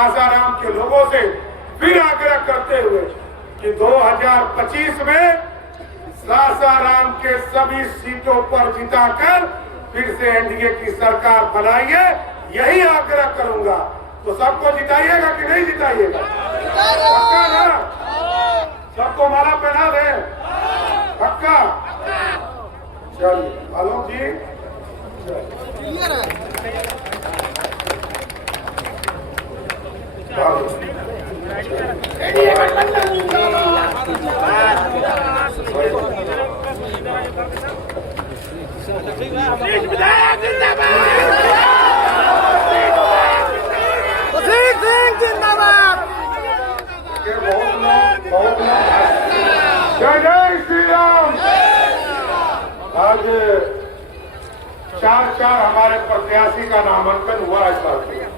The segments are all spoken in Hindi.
सासाराम के लोगों से फिर आग्रह करते हुए कि 2025 में सासाराम के सभी सीटों पर जिताकर फिर से एनडीए की सरकार बनाइए, यही आग्रह करूंगा। तो सबको जिताइएगा कि नहीं जिताइएगा? पक्का ना? सबको माला पहना दे? पक्का? चलिए आलोक जी, जय जय श्री राम। आज 4 हमारे प्रत्याशी का नामांकन हुआ है साथियों।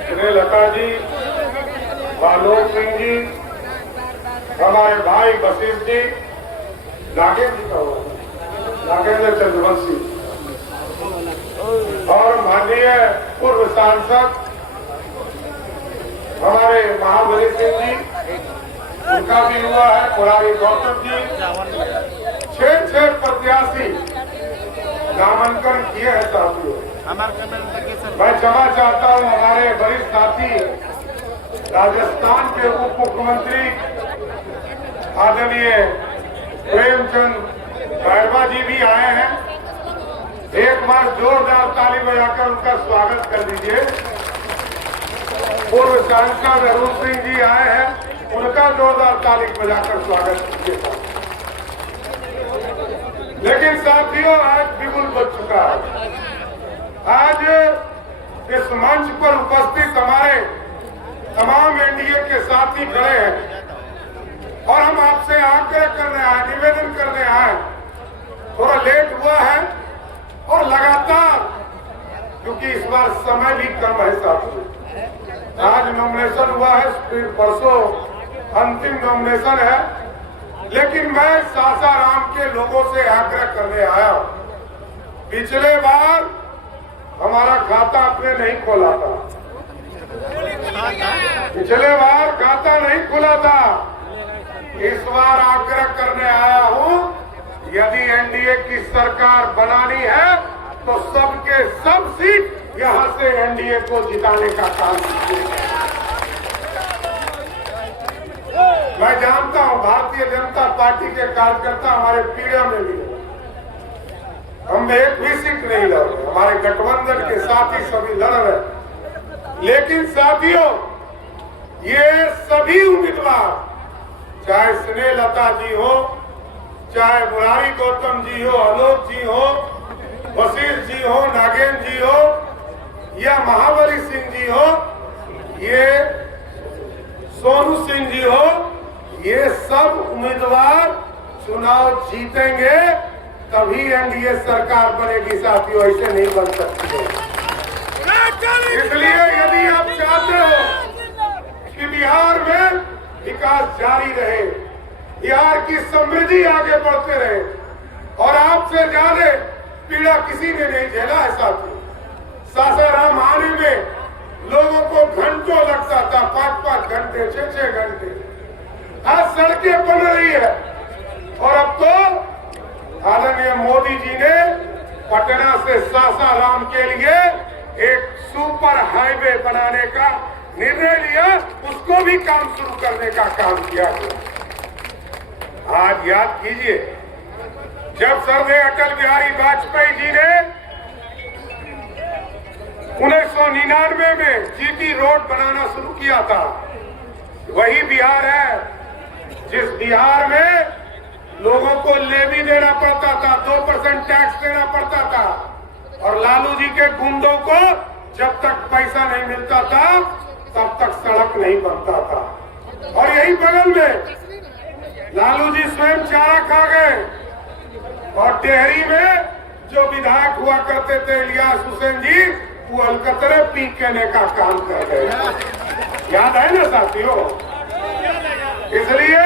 स्नेहलता जी, आलोक सिंह जी, हमारे भाई बशीर जी, नागेंद्र जी का हुआ, नागेंद्र चंद्रवंशी और माननीय पूर्व सांसद हमारे महाबली सिंह जी, उनका भी हुआ है, पुरारी गौतम जी। 6 प्रत्याशी नामांकन किए हैं साथियों। मैं क्षमा चाहता हूं, हमारे वरिष्ठ साथी राजस्थान के उप मुख्यमंत्री आदरणीय प्रेमचंद बैरवा जी भी आए हैं। एक बार जोरदार ताली बजाकर उनका स्वागत कर दीजिए। पूर्व सांसद अरुण सिंह जी आए हैं, उनका जोरदार ताली बजाकर स्वागत कीजिए। लेकिन साथियों, आज बिगुल बच चुका है। आज इस मंच पर उपस्थित हमारे तमाम एनडीए के साथी खड़े हैं और हम आपसे आग्रह करने आए, निवेदन करने आए। थोड़ा लेट हुआ है और लगातार, क्योंकि इस बार समय भी कम है साथियों। आज नॉमिनेशन हुआ है, फिर परसों अंतिम नॉमिनेशन है। लेकिन मैं सासाराम के लोगों से आग्रह करने आया। पिछले बार हमारा खाता आपने नहीं खोला था, पिछले बार खाता नहीं खुला था। इस बार आग्रह करने आया हूं, यदि एनडीए की सरकार बनानी है तो सबके सब सीट यहां से एनडीए को जिताने का काम कीजिए। मैं जानता हूं भारतीय जनता पार्टी के कार्यकर्ता हमारे पीड़ा में भी है, हम एक भी सीट नहीं लड़ रहे, हमारे गठबंधन के साथी सभी लड़ रहे। लेकिन साथियों, ये सभी उम्मीदवार, चाहे स्नेहलता जी हो, चाहे मुरारी गौतम जी हो, आलोक जी हो, बशीर जी हो, नागेंद्र जी हो या महाबली सिंह जी हो, ये सोनू सिंह जी हो, ये सब उम्मीदवार चुनाव जीतेंगे तभी एनडीए सरकार बनेगी साथियों, ऐसे नहीं बन सकती है। इसलिए यदि आप चाहते हो कि बिहार में विकास जारी रहे, बिहार की समृद्धि आगे बढ़ते रहे, और आपसे ज्यादा पीड़ा किसी ने नहीं झेला है साथियों। सासाराम आने में लोगों को घंटों लगता था, 5-5 घंटे, 6-6 घंटे। आज सड़कें बन रही है और अब तो आदरणीय मोदी जी ने पटना से सासाराम के लिए एक सुपर हाईवे बनाने का निर्णय लिया, उसको भी काम शुरू करने का काम किया गया। आज याद कीजिए, जब सर्वदेव अटल बिहारी वाजपेयी जी ने 1999 में जीटी रोड बनाना शुरू किया था, वही बिहार है जिस बिहार में लोगों को लेवी देना पड़ता था, 2% टैक्स देना पड़ता था, और लालू जी के गुंडों को जब तक पैसा नहीं मिलता था तब तक सड़क नहीं बनता था। और यही बगल में लालू जी स्वयं चारा खा गए और टेहरी में जो विधायक हुआ करते थे इलियास हुसैन जी, वो अलकतरे पी केने का काम कर गए। याद है ना साथियों? इसलिए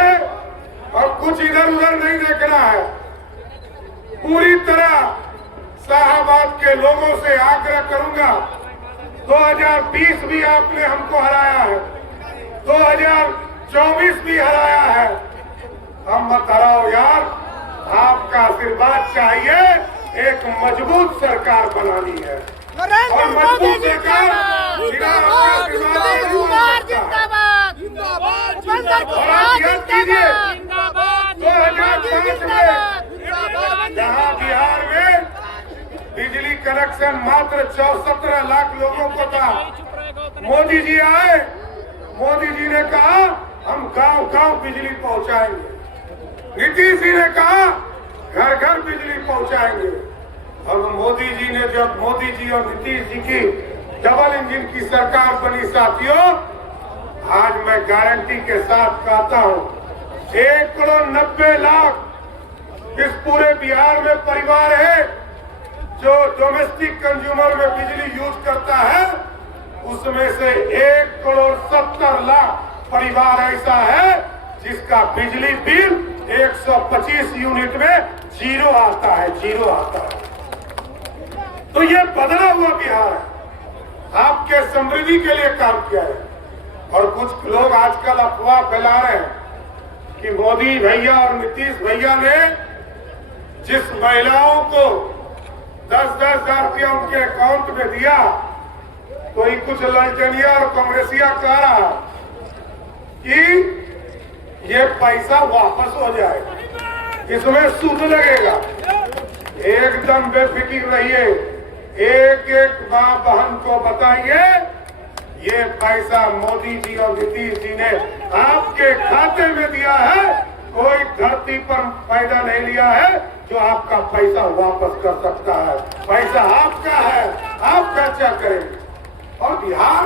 अब कुछ इधर उधर नहीं देखना है, पूरी तरह शाहबाद के लोगों से आग्रह करूंगा 2020 भी आपने हमको हराया है, 2024 भी हराया है। हम मत हराओ यार, आपका आशीर्वाद चाहिए। एक मजबूत सरकार बनानी है और मजबूत सरकार बिना आपके आशीर्वाद के नहीं बन सकता। और आप याद कीजिए 2005 में जहाँ बिहार में बिजली कनेक्शन मात्र 17 लाख लोगों को था, मोदी जी आए, मोदी जी ने कहा हम गांव गांव बिजली पहुंचाएंगे। नीतीश जी ने कहा घर घर बिजली पहुंचाएंगे। अब मोदी जी ने, जब मोदी जी और नीतीश जी की डबल इंजन की सरकार बनी साथियों, आज मैं गारंटी के साथ कहता हूं 1,90,00,000 इस पूरे बिहार में परिवार है जो डोमेस्टिक कंज्यूमर में बिजली यूज करता है। उसमें से 1,70,00,000 परिवार ऐसा है जिसका बिजली बिल 125 यूनिट में जीरो आता है, जीरो आता है। तो ये बदला हुआ बिहार है, आपके समृद्धि के लिए काम किया है। और कुछ लोग आजकल अफवाह फैला रहे हैं कि मोदी भैया और नीतीश भैया ने जिस महिलाओं को 10-10 हजार रुपया उनके अकाउंट में दिया, कोई कुछ ललचनिया और कांग्रेसिया कह रहा कि ये पैसा वापस हो जाएगा, इसमें सूद लगेगा। एकदम बेफिक्र रहिए, एक एक माँ बहन को बताइए ये पैसा मोदी जी और नीतीश जी ने आपके खाते में दिया है। कोई धरती पर पैदा नहीं लिया है जो आपका पैसा वापस कर सकता है। पैसा आपका है, आप खर्चा करेंगे। और बिहार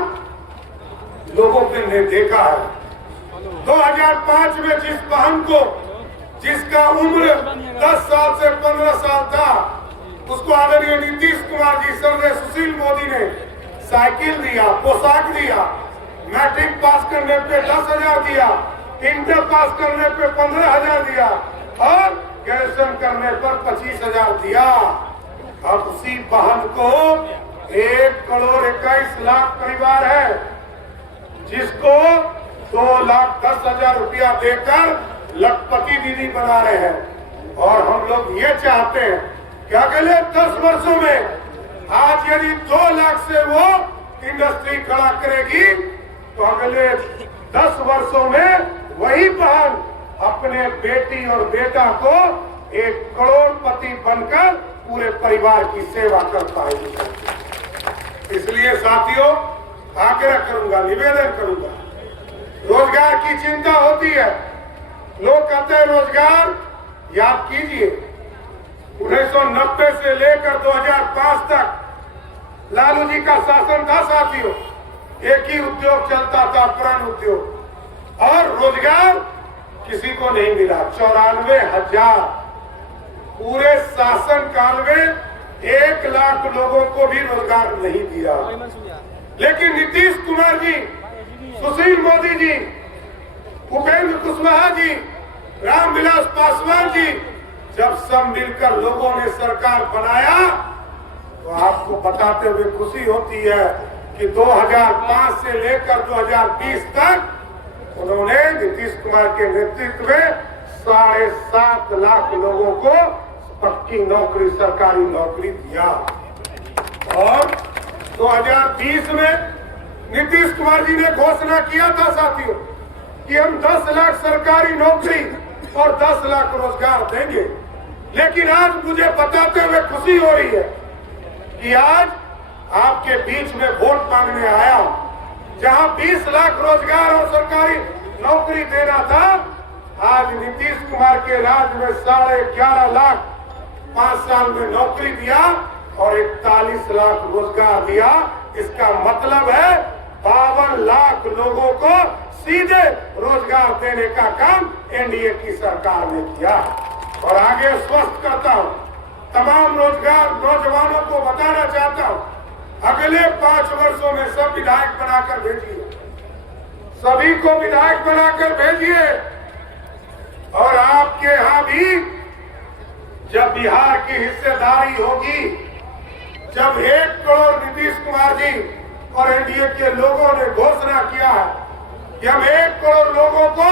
लोगों ने देखा है 2005 में जिस बहन को, जिसका उम्र 10 साल से 15 साल था, उसको आदरणीय नीतीश कुमार जी, श्रद्धेय सुशील मोदी ने साइकिल दिया, पोशाक दिया, मैट्रिक पास करने पे 10,000 दिया, इंटर पास करने पे 15,000 दिया और ग्रेजुएशन करने पर 25,000 दिया। अब उसी बहन को 1,21,00,000 परिवार है जिसको 2,10,000 रुपया देकर लखपति दीदी बना रहे हैं। और हम लोग ये चाहते हैं कि अगले 10 वर्षों में आज यदि 2 लाख से वो इंडस्ट्री खड़ा करेगी तो अगले 10 वर्षों में वही बहन अपने बेटी और बेटा को 1 करोड़पति बनकर पूरे परिवार की सेवा कर पाएगी। इसलिए साथियों, आग्रह करूंगा, निवेदन करूंगा, रोजगार की चिंता होती है। लोग कहते हैं रोजगार, याद कीजिए 1990 से लेकर 2005 तक लालू जी का शासन था साथियों, एक ही उद्योग चलता था, प्रण उद्योग, और रोजगार किसी को नहीं मिला। 94,000 पूरे शासन काल में 1 लाख लोगों को भी रोजगार नहीं दिया। लेकिन नीतीश कुमार जी, सुशील मोदी जी, उपेंद्र कुशवाहा जी, रामविलास पासवान जी, जब सब मिलकर लोगों ने सरकार बनाया तो आपको बताते हुए खुशी होती है कि 2005 से लेकर 2020 तक उन्होंने नीतीश कुमार के नेतृत्व में 7.5 लाख लोगों को पक्की नौकरी, सरकारी नौकरी दिया। और 2020 में नीतीश कुमार जी ने घोषणा किया था साथियों कि हम 10 लाख सरकारी नौकरी और 10 लाख रोजगार देंगे। लेकिन आज मुझे बताते हुए खुशी हो रही है कि आज आपके बीच में वोट मांगने आया हूं। जहां 20 लाख रोजगार और सरकारी नौकरी देना था, आज नीतीश कुमार के राज में 11.5 लाख 5 साल में नौकरी दिया और 41 लाख रोजगार दिया। इसका मतलब है 52 लाख लोगों को सीधे रोजगार देने का काम एनडीए की सरकार ने किया। और आगे स्पष्ट करता हूं, तमाम रोजगार नौजवानों को बताना चाहता हूं, अगले 5 वर्षों में सब विधायक बनाकर भेजिए, सभी को विधायक बनाकर भेजिए। और आपके यहां भी जब बिहार की हिस्सेदारी होगी, जब 1 करोड़ नीतीश कुमार जी और एनडीए के लोगों ने घोषणा किया है कि हम 1 करोड़ लोगों को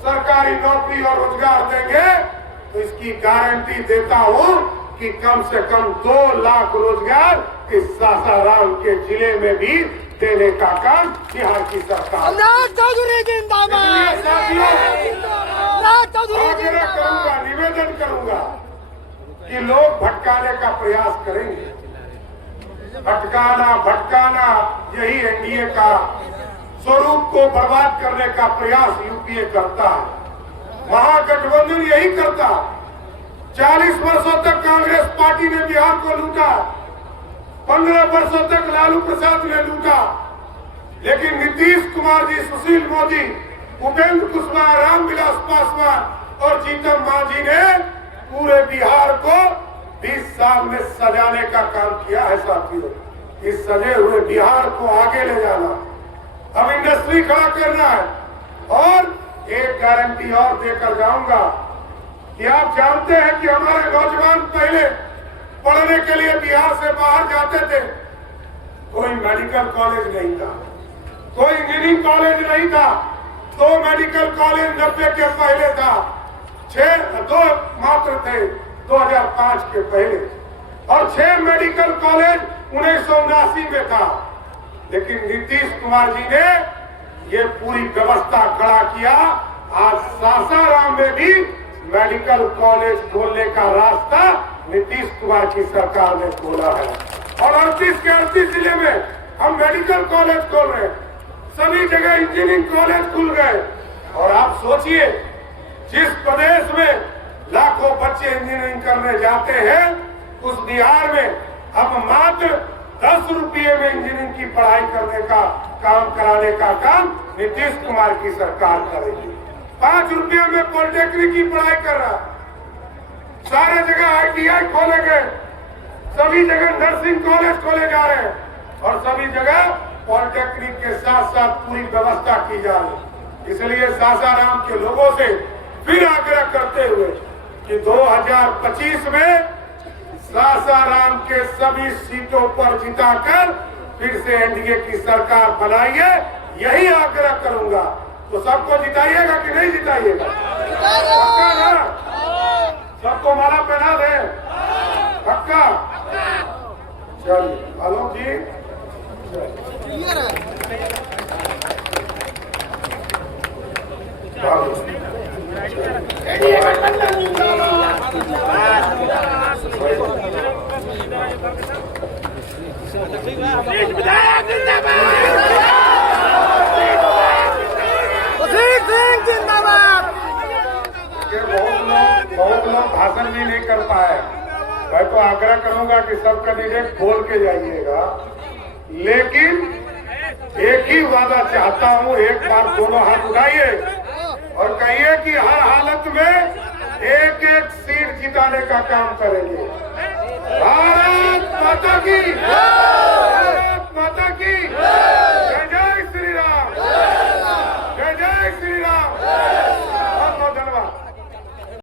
सरकारी नौकरी और रोजगार देंगे, तो इसकी गारंटी देता हूं कि कम से कम 2 लाख रोजगार इस सासाराम के जिले में भी देने का काम बिहार की सरकार। चौधरी जिंदाबाद। आग्रह करूंगा, निवेदन करूंगा कि लोग भटकाने का प्रयास करेंगे। भटकाना यही एनडीए का स्वरूप को बर्बाद करने का प्रयास यूपीए करता है, महागठबंधन यही करता। 40 वर्षों तक कांग्रेस पार्टी ने बिहार को लूटा, 15 वर्षों तक लालू प्रसाद ने लूटा, लेकिन नीतीश कुमार जी, सुशील मोदी, उपेंद्र कुशवाहा, रामविलास पासवान और जीतन मांझी ने पूरे बिहार को 20 साल में सजाने का काम किया है। साथियों, इस सजे हुए बिहार को आगे ले जाना, अब इंडस्ट्री खड़ा करना है। और एक गारंटी और देकर जाऊंगा कि आप जानते हैं कि हमारे नौजवान पहले पढ़ने के लिए बिहार से बाहर जाते थे, कोई मेडिकल कॉलेज नहीं था, कोई इंजीनियरिंग कॉलेज नहीं था, 2 मेडिकल कॉलेज 90 के पहले था, 2 मात्र थे 2005 के पहले, और 6 मेडिकल कॉलेज 1979 में था। लेकिन नीतीश कुमार जी ने ये पूरी व्यवस्था खड़ा किया। आज सासाराम में भी मेडिकल कॉलेज खोलने का रास्ता नीतीश कुमार की सरकार ने खोला है, और 38 के 38 जिले में हम मेडिकल कॉलेज खोल रहे हैं, सभी जगह इंजीनियरिंग कॉलेज खुल गए। और आप सोचिए, जिस प्रदेश में लाखों बच्चे इंजीनियरिंग करने जाते हैं, उस बिहार में अब मात्र 10 रुपये में इंजीनियरिंग की पढ़ाई करने का काम कराने का काम नीतीश कुमार की सरकार करेगी। 5 रुपये में पॉलिटेक्निक की पढ़ाई कर रहा, सारे जगह ITI खोले गए, सभी जगह नर्सिंग कॉलेज खोले जा रहे हैं, और सभी जगह पॉलिटेक्निक के साथ साथ पूरी व्यवस्था की जा रही। इसलिए सासाराम के लोगों से फिर आग्रह करते हुए कि 2025 में सासाराम के सभी सीटों पर जिताकर फिर से एनडीए की सरकार बनाइए, यही आग्रह करूंगा। तो सबको जिताइएगा कि नहीं जिताइएगा? पक्का ना? सबको माला पहना दे, पक्का? चलिए आलोक जी, बहुत लोग भाषण भी नहीं कर पाए। मैं तो आग्रह करूंगा कि सब कैंडिडेट बोल के जाइएगा, लेकिन एक ही वादा चाहता हूं, एक बार दोनों हाथ उठाइए और कहिए कि हर हालत में एक एक सीट जिताने का काम करेंगे। भारत माता की